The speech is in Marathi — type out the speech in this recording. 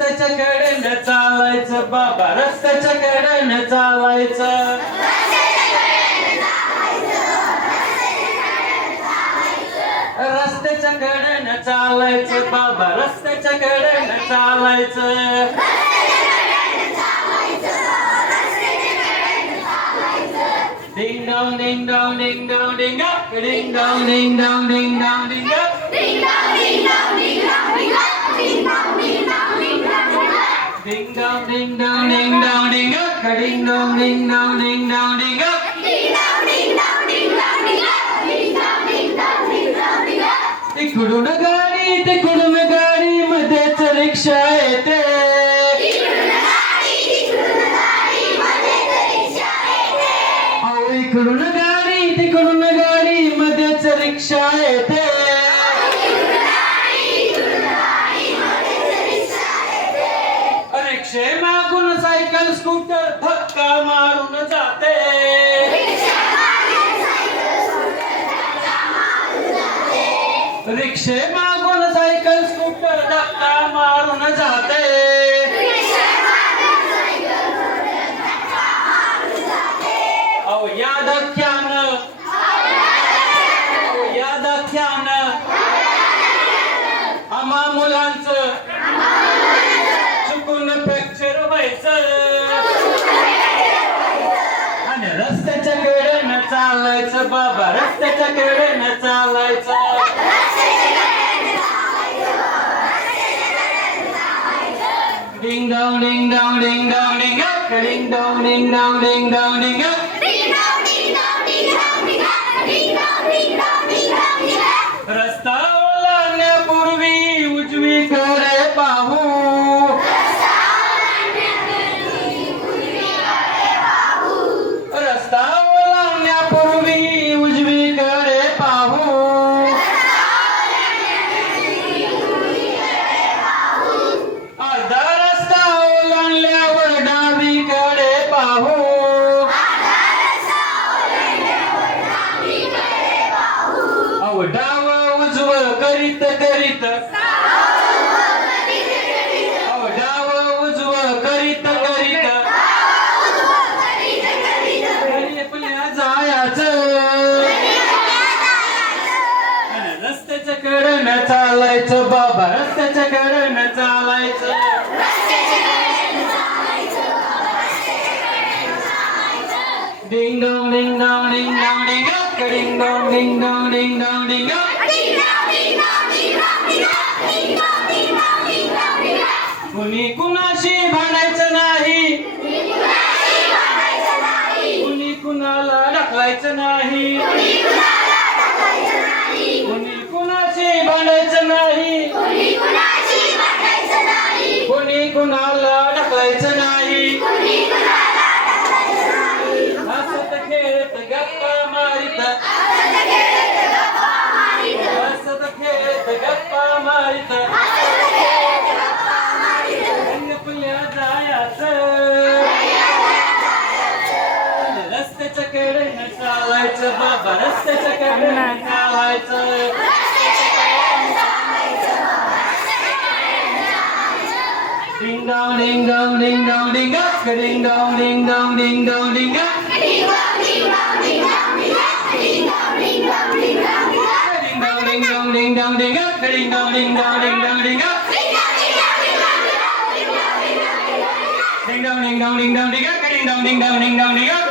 रस्त्याच्या कडेनं चालायचं बाबा, रस्त्याच्या कडेनं चालायचं. रस्त्याच्या कडेनं चालायचं बाबा, रस्त्याच्या कडेनं चालायचं. Ding dong ding dong ding dong ding up, ding dong ding dong ding dong ding up, Ding dong ding dong ding dong ding up, ding dong ding dong ding dong ding up. ding dong ding dong ding dong ding up, ding dong ding dong ding dong ding up. Ding dong ding dong ding dong ding up, ding dong ding dong ding dong ding up. इकडून गाडी तिकडून गाडी मध्येच रिक्षा येते. इकडून गाडी मध्येच रिक्षा येते. अहो इकडून गाडी तिकडून गाडी मध्येच रिक्षा येते. रिक्षे मागून सायकल स्कूटर धक्का मारून जाते. रिक्षे मागून सायकल स्कूटर धक्का मारून जाते. अहो या धक्क्यानं, अहो या धक्क्यानं आम्हा मुलांचं चुकून फ्रॅक्चर व्हायचं. आणि रस्त्याच्या कडेनं चालायचं बाबा, रस्त्याच्या कडेनं चालायचं. Ding dong ding dong ding dong ding up, ding dong ding dong ding dong ding up. Ding dong ding dong ding dong ding up, ding dong ding dong ding dong ding up. रस्ता ओलांडण्यापूर्वी उजवीकडे पाहू. रस्ता ओलांडण्यापूर्वी उजवीकडे पाहू. अर्धा रस्ता ओलांडल्यावर डावीकडे पाहू. अहो डाव उजवं करीत करीत, अहो डाव उजवं करीत करीत आपल्या जायचं. आणि रस्त्याच्या कडेनं चालायचं बाबा, रस्त्याच्या कडेनं चालायचं. Ding dong ding dong ding dong ding up, ding dong ding dong ding dong ding up. Ding dong ding dong ding dong ding up, ding dong ding dong ding dong ding up. कुणी कुणाशी भांडायचं नाही, कुणी कुणाला ढकलायचं नाही, कुणी कुणाशी भांडायचं नाही, कुणी कुणाला ढकलायचं नाही. हसत खेळत गप्पा मारित, हसत खेळत गप्पा मारित आपल्या जायचं. रस्त्याच्या कडेनं चालायचं बाबा, रस्त्याच्या कडेनं चालायचं. Ding dong ding dong ding dong ding up, ding dong ding dong ding dong ding up. Ding dong ding dong ding dong ding up, ding dong ding dong ding dong ding up. Ding dong ding dong ding dong ding up, ding dong ding dong ding dong ding up. Ding dong ding dong ding dong ding up, ding dong ding dong ding dong ding up. Ding dong ding dong ding dong ding up, ding dong ding dong ding up.